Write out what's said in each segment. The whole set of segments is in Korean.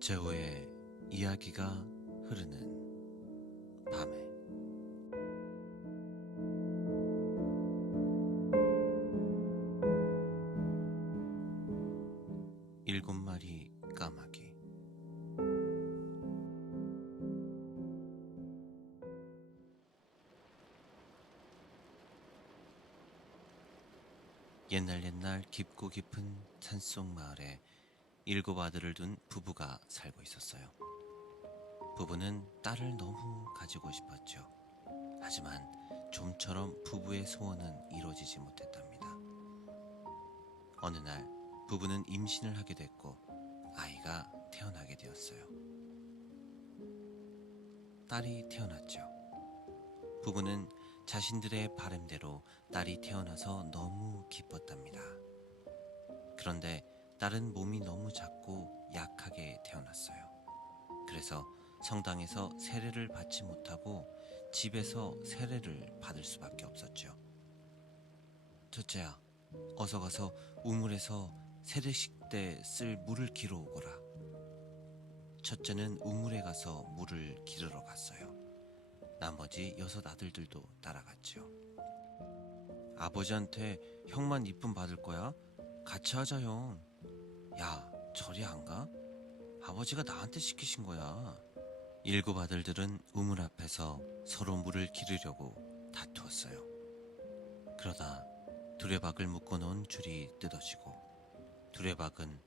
제호의 이야기가 흐르는 밤에 일곱 마리 까마귀. 옛날 깊고 깊은 산속 마을에 일곱 아들을 둔 부부가 살고 있었어요. 부부는 딸을 너무 가지고 싶었죠. 하지만 좀처럼 부부의 소원은 이루어지지 못했답니다. 어느 날 부부는 임신을 하게 됐고 아이가 태어나게 되었어요. 딸이 태어났죠. 부부는 자신들의 바람대로 딸이 태어나서 너무 기뻤답니다. 그런데 딸은 몸이 너무 작고 약하게 태어났어요. 그래서 성당에서 세례를 받지 못하고 집에서 세례를 받을 수밖에 없었죠. 첫째야, 어서 가서 우물에서 세례식 때 쓸 물을 길어 오거라. 첫째는 우물에 가서 물을 기르러 갔어요. 나머지 6 아들들도 따라갔죠. 아버지한테 형만 이쁨 받을 거야? 같이 하자 형. 야, 저리 안 가? 아버지가 나한테 시키신 거야. 7 아들들은 우물 앞에서 서로 물을 기르려고 다투었어요. 그러다 두레박을 묶어놓은 줄이 뜯어지고 두레박은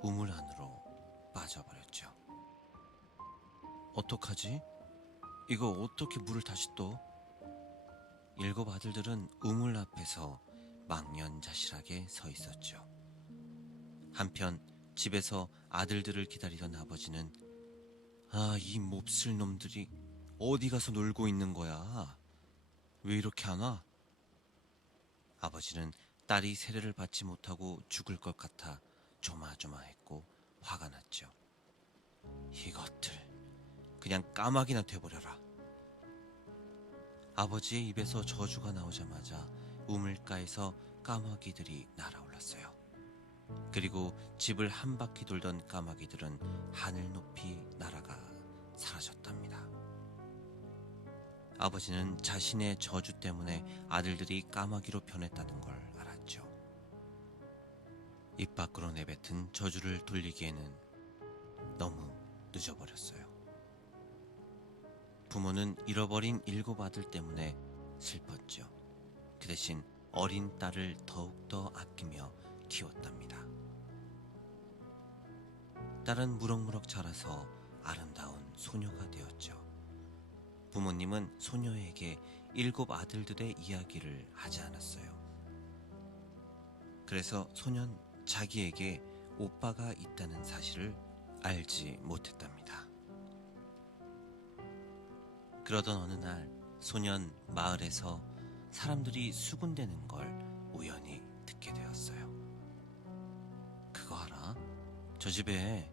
우물 안으로 빠져버렸죠. 어떡하지? 이거 어떻게 물을 다시 떠? 7 아들들은 우물 앞에서 망연자실하게 서 있었죠. 한편 집에서 아들들을 기다리던 아버지는 이 몹쓸 놈들이 어디 가서 놀고 있는 거야? 왜 이렇게 안 와? 아버지는 딸이 세례를 받지 못하고 죽을 것 같아 조마조마했고 화가 났죠. 이것들 그냥 까마귀나 돼버려라. 아버지의 입에서 저주가 나오자마자 우물가에서 까마귀들이 날아올랐어요. 그리고 집을 한 바퀴 돌던 까마귀들은 하늘 높이 날아가 사라졌답니다. 아버지는 자신의 저주 때문에 아들들이 까마귀로 변했다는 걸 알았죠. 입 밖으로 내뱉은 저주를 돌리기에는 너무 늦어버렸어요. 부모는 잃어버린 7 아들 때문에 슬펐죠. 그 대신 어린 딸을 더욱더 아끼며 키웠답니다. 딸은 무럭무럭 자라서 아름다운 소녀가 되었죠. 부모님은 소녀에게 7 아들들의 이야기를 하지 않았어요. 그래서 소년 자기에게 오빠가 있다는 사실을 알지 못했답니다. 그러던 어느 날 소년 마을에서 사람들이 수군대는 걸 우연히 듣게 되었어요. 그거 알아? 저 집에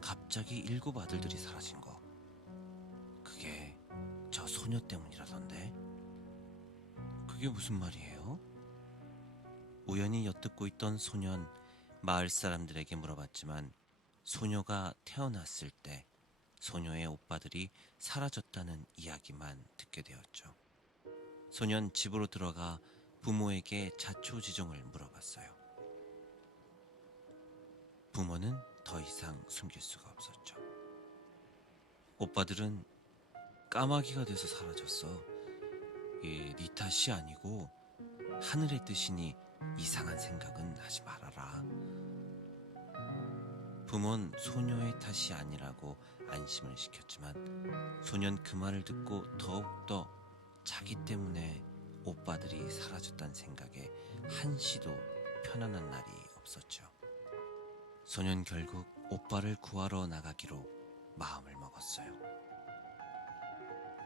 갑자기 7 아들들이 사라진 거. 그게 저 소녀 때문이라던데. 그게 무슨 말이에요? 우연히 엿듣고 있던 소년 마을 사람들에게 물어봤지만 소녀가 태어났을 때 소녀의 오빠들이 사라졌다는 이야기만 듣게 되었죠. 소년 집으로 들어가 부모에게 자초지종을 물어봤어요. 부모는 더 이상 숨길 수가 없었죠. 오빠들은 까마귀가 돼서 사라졌어. 네 탓이 아니고 하늘의 뜻이니 이상한 생각은 하지 말아라. 부모는 소녀의 탓이 아니라고 안심을 시켰지만 소년 그 말을 듣고 더욱더 자기 때문에 오빠들이 사라졌다는 생각에 한시도 편안한 날이 없었죠. 소년 결국 오빠를 구하러 나가기로 마음을 먹었어요.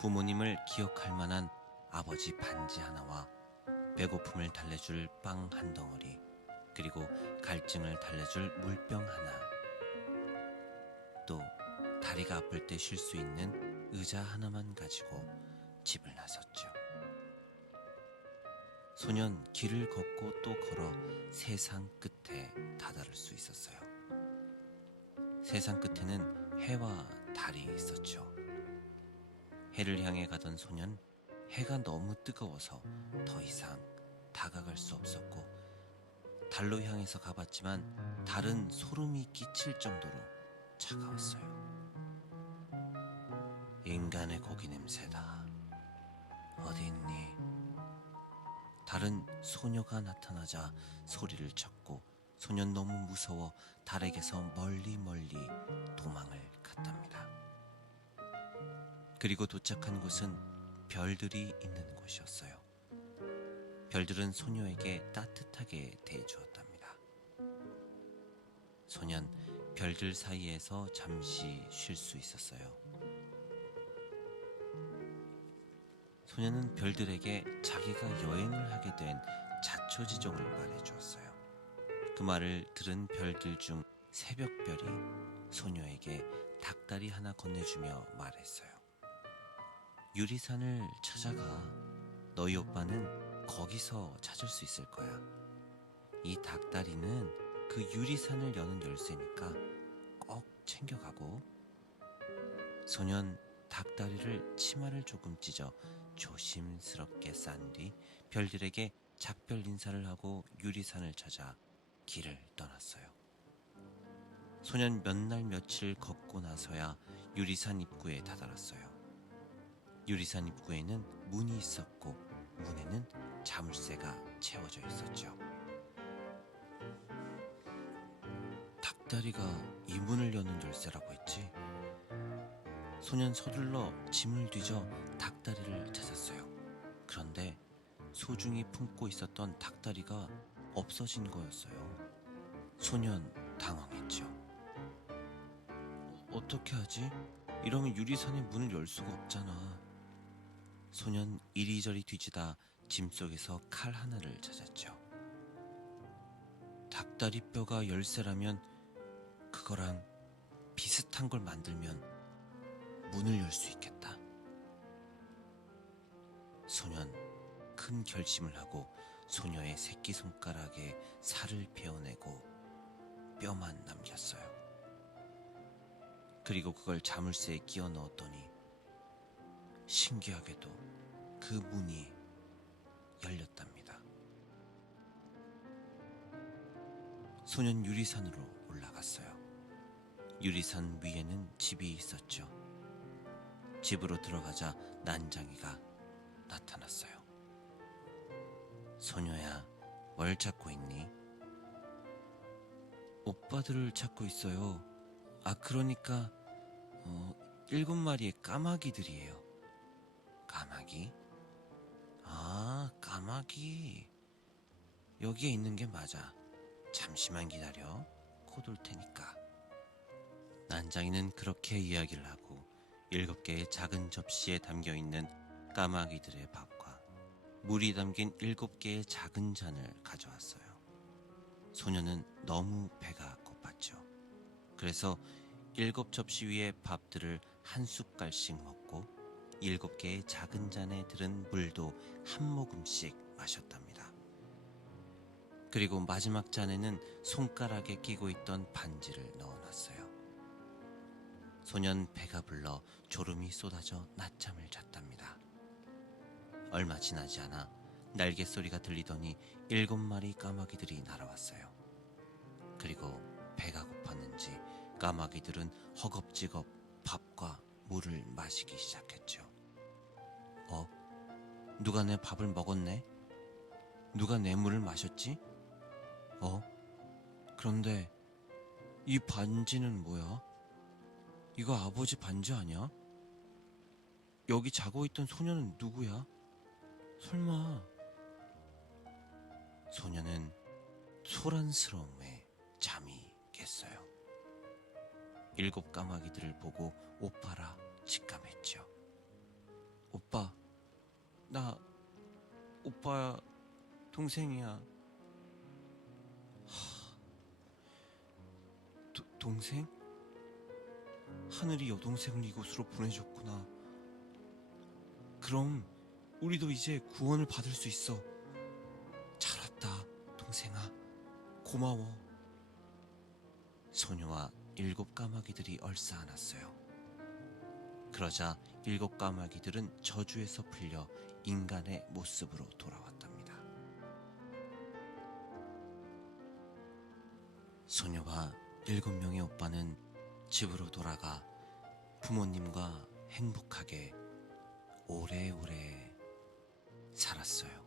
부모님을 기억할 만한 아버지 반지 하나와 배고픔을 달래줄 빵 한 덩어리, 그리고 갈증을 달래줄 물병 하나, 또 다리가 아플 때 쉴 수 있는 의자 하나만 가지고 집을 나섰죠. 소년 길을 걷고 또 걸어 세상 끝에 다다를 수 있었어요. 세상 끝에는 해와 달이 있었죠. 해를 향해 가던 소년, 해가 너무 뜨거워서 더 이상 다가갈 수 없었고, 달로 향해서 가봤지만 달은 소름이 끼칠 정도로 차가웠어요. 인간의 고기 냄새다. 어디 있니? 달은 소녀가 나타나자 소리를 쳤고, 소년 너무 무서워 달에게서 멀리 도망을 갔답니다. 그리고 도착한 곳은 별들이 있는 곳이었어요. 별들은 소녀에게 따뜻하게 대해주었답니다. 소년, 별들 사이에서 잠시 쉴 수 있었어요. 소녀는 별들에게 자기가 여행을 하게 된 자초지종을 말해주었어요. 그 말을 들은 별들 중 새벽별이 소녀에게 닭다리 하나 건네주며 말했어요. 유리산을 찾아가. 너희 오빠는 거기서 찾을 수 있을 거야. 이 닭다리는 그 유리산을 여는 열쇠니까 꼭 챙겨가고. 소년 닭다리를 치마를 조금 찢어 조심스럽게 싼 뒤 별들에게 작별 인사를 하고 유리산을 찾아 길을 떠났어요. 소년 몇 날 며칠 걷고 나서야 유리산 입구에 다다랐어요. 유리산 입구에는 문이 있었고 문에는 자물쇠가 채워져 있었죠. 닭다리가 이 문을 여는 열쇠라고 했지? 소년 서둘러 짐을 뒤져 닭다리를 찾았어요. 그런데 소중히 품고 있었던 닭다리가 없어진 거였어요. 소년 당황했죠. 어떻게 하지? 이러면 유리산의 문을 열 수가 없잖아. 소년 이리저리 뒤지다 짐 속에서 칼 하나를 찾았죠. 닭다리 뼈가 열쇠라면 그거랑 비슷한 걸 만들면 문을 열 수 있겠다. 소년 큰 결심을 하고 소녀의 새끼손가락에 살을 베어내고 뼈만 남겼어요. 그리고 그걸 자물쇠에 끼워 넣었더니 신기하게도 그 문이 열렸답니다. 소년 유리산으로 올라갔어요. 유리산 위에는 집이 있었죠. 집으로 들어가자 난장이가 나타났어요. 소녀야, 뭘 찾고 있니? 오빠들을 찾고 있어요. 그러니까 7마리의 까마귀들이에요. 까마귀? 까마귀. 여기에 있는 게 맞아. 잠시만 기다려. 코 돌 테니까. 난장이는 그렇게 이야기를 하고 7개의 작은 접시에 담겨있는 까마귀들의 밥과 물이 담긴 7개의 작은 잔을 가져왔어요. 소녀는 너무 배가 고팠죠. 그래서 7접시 위의 밥들을 한 숟갈씩 먹고 7개의 작은 잔에 들은 물도 한 모금씩 마셨답니다. 그리고 마지막 잔에는 손가락에 끼고 있던 반지를 넣어놨어요. 소년 배가 불러 졸음이 쏟아져 낮잠을 잤답니다. 얼마 지나지 않아 날개 소리가 들리더니 7마리 까마귀들이 날아왔어요. 그리고 배가 고팠는지 까마귀들은 허겁지겁 밥과 물을 마시기 시작했죠. 누가 내 밥을 먹었네? 누가 내 물을 마셨지? 그런데 이 반지는 뭐야? 이거 아버지 반지 아니야? 여기 자고 있던 소녀는 누구야? 설마. 소녀는 소란스러움에 잠이 깼어요. 7 까마귀들을 보고 오빠라 직감했죠. 오빠, 나 오빠 동생이야. 동생? 하늘이 여동생을 이곳으로 보내줬구나. 그럼 우리도 이제 구원을 받을 수 있어. 잘 왔다, 동생아. 고마워. 소녀와 7 까마귀들이 얼싸안았어요. 그러자 7 까마귀들은 저주에서 풀려 인간의 모습으로 돌아왔답니다. 소녀와 7명의 오빠는 집으로 돌아가 부모님과 행복하게 오래오래 살았어요.